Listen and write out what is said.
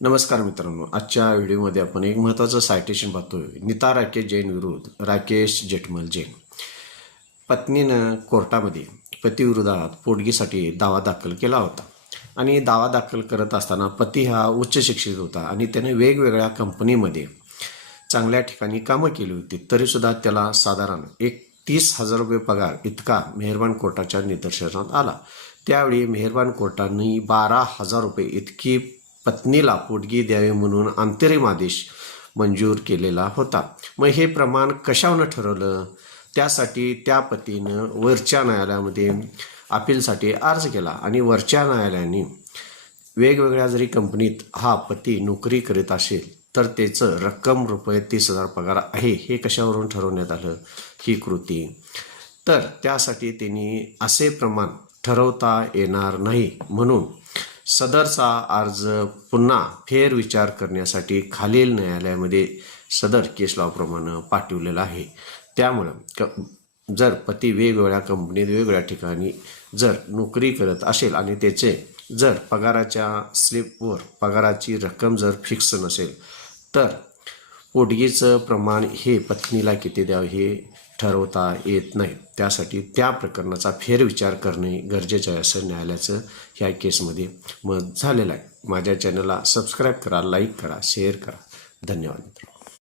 नमस्कार मित्रांनो आजच्या व्हिडिओमध्ये आपण एक महत्त्वाचं सायटेशन पाहतोय. नीता राकेश जैन विरुद्ध राकेश जेठमल जैन. पत्नीनं कोर्टामध्ये पतीविरोधात पोटगीसाठी दावा दाखल केला होता. आणि दावा दाखल करत असताना पती हा उच्च शिक्षित होता आणि त्याने वेगवेगळ्या कंपनीमध्ये चांगल्या ठिकाणी कामं केली होती. तरीसुद्धा त्याला साधारण एक तीस हजार रुपये पगार इतका मेहरबान कोर्टाच्या निदर्शनात आला. त्यावेळी मेहरबान कोर्टाने बारा हजार रुपये इतकी पत्नीला पोटगी द्यावी म्हणून अंतरिम आदेश मंजूर केलेला होता. मग हे प्रमाण कशावनं ठरवलं? त्यासाठी त्या पतीनं वरच्या न्यायालयामध्ये अपीलसाठी अर्ज केला आणि वरच्या न्यायालयाने वेगवेगळ्या जरी कंपनीत हा पती नोकरी करीत असेल तर त्याचं रक्कम रुपये तीस हजार पगार आहे हे कशावरून ठरवण्यात आलं? ही कृती. तर त्यासाठी त्यांनी असे प्रमाण ठरवता येणार नाही म्हणून सदरचा अर्ज पुन्हा फेरविचार करण्यासाठी खालील न्यायालयामध्ये सदर केस लॉप्रमाणे पाठवलेला आहे. त्यामुळं क जर पती वेगवेगळ्या कंपनीत वेगवेगळ्या ठिकाणी जर नोकरी करत असेल आणि त्याचे जर पगाराच्या स्लिपवर पगाराची रक्कम जर फिक्स नसेल तर पोटगीचं प्रमाण हे पत्नीला किती द्यावं हे ठरवता येत नाही. त्यासाठी त्या प्रकरणाचा फेरविचार करणे गरजेचं आहे असं न्यायालयाचं ह्या केसमध्ये मत झालेलं आहे. माझ्या चॅनलला सबस्क्राईब करा लाईक करा शेअर करा. धन्यवाद मित्रांनो.